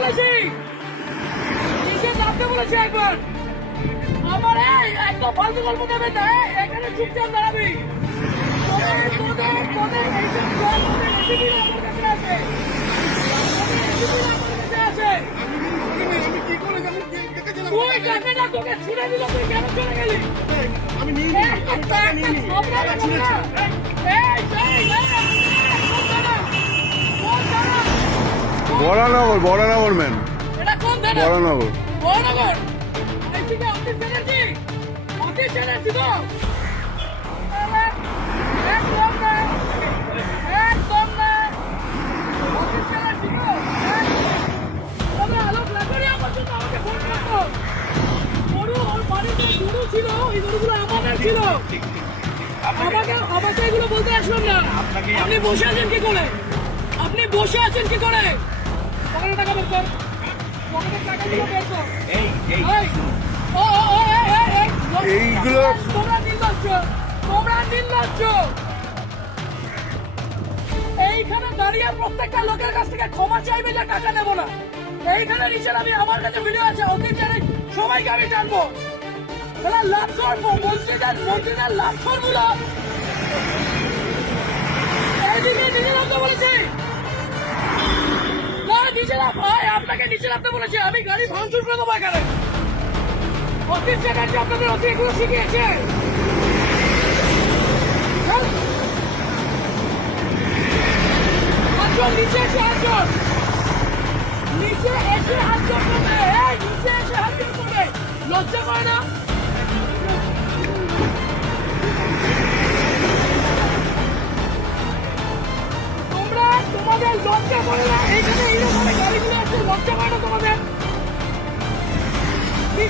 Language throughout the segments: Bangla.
বলেছি নিচে নামতে বলেছি একবার আমার এই ফালতু গল্প দেবে না এখানে চুপচাপ দাঁড়াবি তুই কাকে তোকে ছুড়ে দিল তুই কেন চলে গেলি আমি নিয়ে নিই আমি টাকা নিয়ে নিই একটা এই, এই, এই, কোন থানা? কোন থানা? বরানগর বরানগর ম্যান এটা কোন থানা? বরানগর। ছিল ওই গরুগুলো আমাদের ছিল। আমাকে আমাকে এগুলো বলতে আসবেন না। আপনি বসে আছেন কি করে? আপনি বসে আছেন কি করে? পকেটে টাকা বের কর। পকেটের টাকাগুলো বের কর। এই, ও, ও, ও, এই, এই, এই, এইগুলো- তোমরা নির্লজ্জ। তোমরা নির্লজ্জ। এইখানে দাঁড়িয়ে প্রত্যেকটা লোকের কাছ থেকে ক্ষমা চাইবে যে টাকা নেব না। এইখানে নিচে আমি আমার কাছে ভিডিও আছে অতীত জানে সবাইকে আমি জানব। তাহলে লাভ করব। মন্ত্রীদের মন্ত্রীদের লাভ করব না। ভাই, আপনাকে নিচে নামতে বলেছি, আমি গাড়ি ভাঙচুর করে দেবো এখানে। অতীত চ্যাটার্জি আপনাদের অতি এগুলো শিখিয়েছে। আসুন নিচে এসে এই, নিচে এসে না? তোমরা তোমাদের লজ্জা করে না?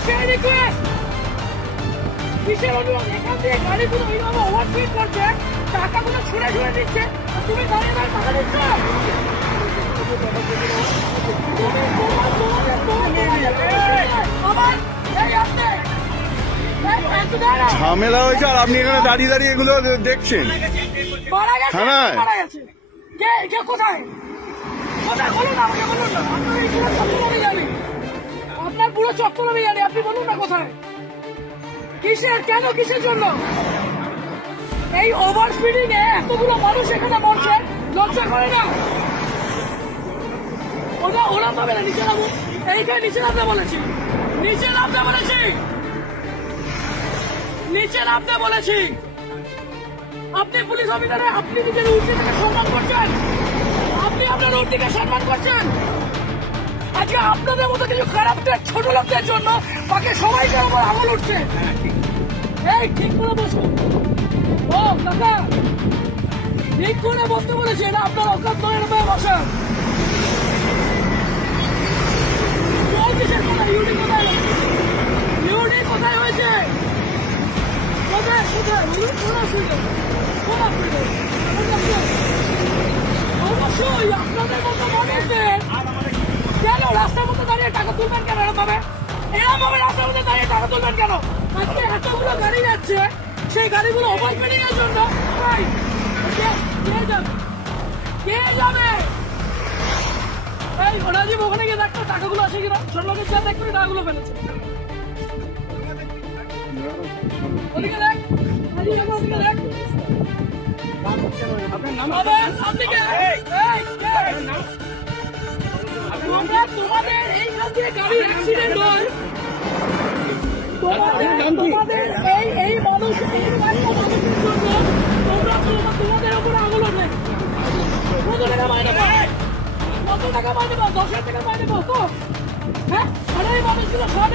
কিসের রিকোয়েস্ট কিসের অনুরোধ এখান থেকে গাড়িগুলো এইভাবে ওভারস্পিড করছে টাকাগুলো ছুঁড়ে ছুঁড়ে দিচ্ছে আর তুমি টাকা দিচ্ছ ঝামেলা হয়েছে আর আপনি এখানে দাঁড়িয়ে দাঁড়িয়ে এগুলো দেখছেন থানায়? কোথায় কোথায় বলুন আমাকে বলুন পুরো চক্কর জানি আপনি বলুন না কোথায়? কিসের, কেন, কিসের জন্য? এই ওভার স্পিডিং এ এতগুলো মানুষ এখানে মরছে, লজ্জা করে না? ওরা ওরা পাবে না, নিচে নামো এইখানে নিচে নামতে বলেছি। নিচে নামতে বলেছি। নিচে নামতে বলেছি। আপনি পুলিশ অফিসারে, আপনি নিজের উর্দিকে সম্মান করছেন? আপনি আপনার উর্দিকে সম্মান করছেন? আজকে আপনাদের মতো কিছু খারাপদের ছোট লোকদের জন্য বাকি সবাইকে আমার আমল উঠছে এই, ঠিক করে বসুন। ও, কাকা, ঠিক করে বসতে বলেছি এটা আপনার অকাত নয় এটা বসান কিসের কোথায়? ইউনি কোথায় হয়েছে? কোথায় কোথায়? কোন অসুবিধা কোন অবশ্যই আপনাদের মতো মানুষদের কেন রাস্তার মধ্যে দাঁড়িয়ে টাকা তুলবেন কেন এরকম ভাবে এরকম ভাবে রাস্তার মধ্যে দাঁড়িয়ে টাকা তুলবেন কেন? আজকে এতগুলো গাড়ি যাচ্ছে সেই গাড়িগুলো ওভার স্পিডিং এর জন্য। কে- যাবে? কে যাবে? এই ওখানে গিয়ে দেখতো টাকাগুলো আছে কিনা। ছোট লোকের যা দেখতো টাকাগুলো ফেলেছে। ওদিকে দেখ ওদিকে দেখ আবার আপনি কে? তোমাদের এইখান দিয়ে গাড়ি অ্যাক্সিডেন্ট হয়। তোমাদের তোমাদের এই এই মানুষ এই মানুষের জন্য। তোমরা তোমাদের উপরে আঙুল ওঠে কত টাকা মাইনে পাও কত টাকা মাইনে পাও দশ টাকা মাইনে পাও তো হ্যাঁ? এই মানুষগুলো সব